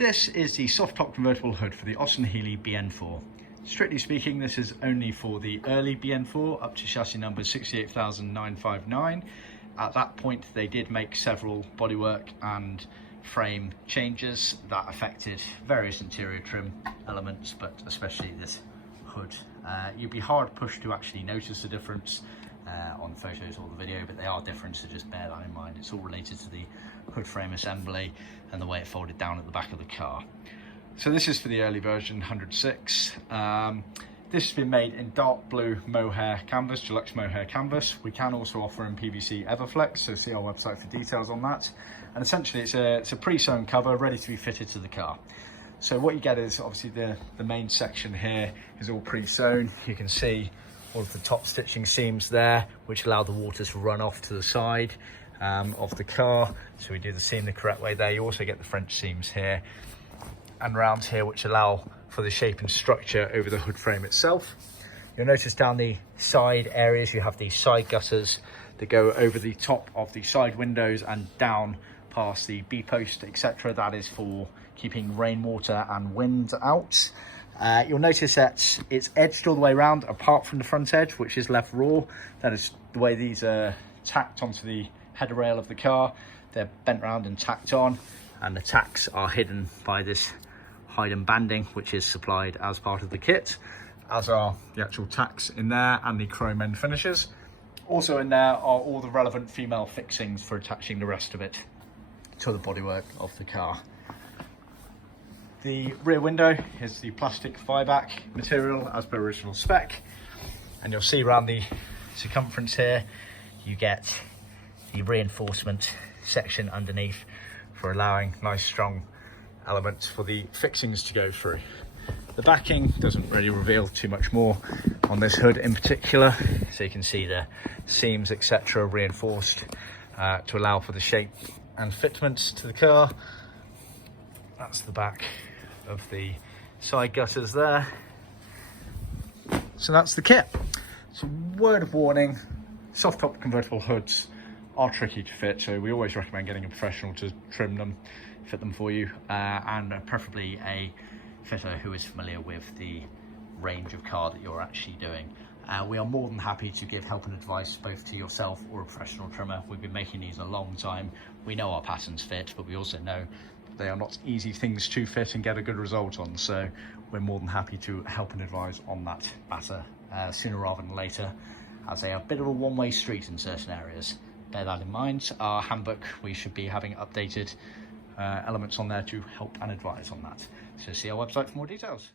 This is the Soft Top Convertible Hood for the Austin Healey BN4. Strictly speaking, this is only for the early BN4 up to chassis number 68,959. At that point, they did make several bodywork and frame changes that affected various interior trim elements, but especially this hood. You'd be hard pushed to actually notice the difference on photos or the video, but they are different, so just bear that in mind. It's all related to the hood frame assembly and the way it folded down at the back of the car. So this is for the early version 106. This has been made in dark blue mohair canvas, deluxe mohair canvas. We can also offer in PVC Everflex, so see our website for details on that. And essentially it's a pre-sewn cover ready to be fitted to the car. So what you get is obviously the main section here is all pre-sewn. You can see all of the top stitching seams there, which allow the water to run off to the side of the car. So we do the seam the correct way there. You also get the French seams here and round here, which allow for the shape and structure over the hood frame itself. You'll notice down the side areas, you have these side gutters that go over the top of the side windows and down past the B-post, etc. That is for keeping rainwater and wind out. You'll notice that it's edged all the way around apart from the front edge, which is left raw. That is the way these are tacked onto the header rail of the car. They're bent around and tacked on, and the tacks are hidden by this hide-and banding, which is supplied as part of the kit, as are the actual tacks in there and the chrome end finishes. Also in there are all the relevant female fixings for attaching the rest of it to the bodywork of the car. The rear window is the plastic flyback material as per original spec, and you'll see around the circumference here you get the reinforcement section underneath for allowing nice strong elements for the fixings to go through. The backing doesn't really reveal too much more on this hood in particular, so you can see the seams etc. reinforced to allow for the shape and fitment to the car. That's the back of the side gutters there. So that's the kit. So word of warning, soft top convertible hoods are tricky to fit, so we always recommend getting a professional to trim them, fit them for you, and preferably a fitter who is familiar with the range of car that you're actually doing. We are more than happy to give help and advice both to yourself or a professional trimmer. We've been making these a long time. We know our patterns fit, but we also know they are not easy things to fit and get a good result on. So we're more than happy to help and advise on that matter sooner rather than later, as they are a bit of a one-way street in certain areas. Bear that in mind. Our handbook, we should be having updated elements on there to help and advise on that. So see our website for more details.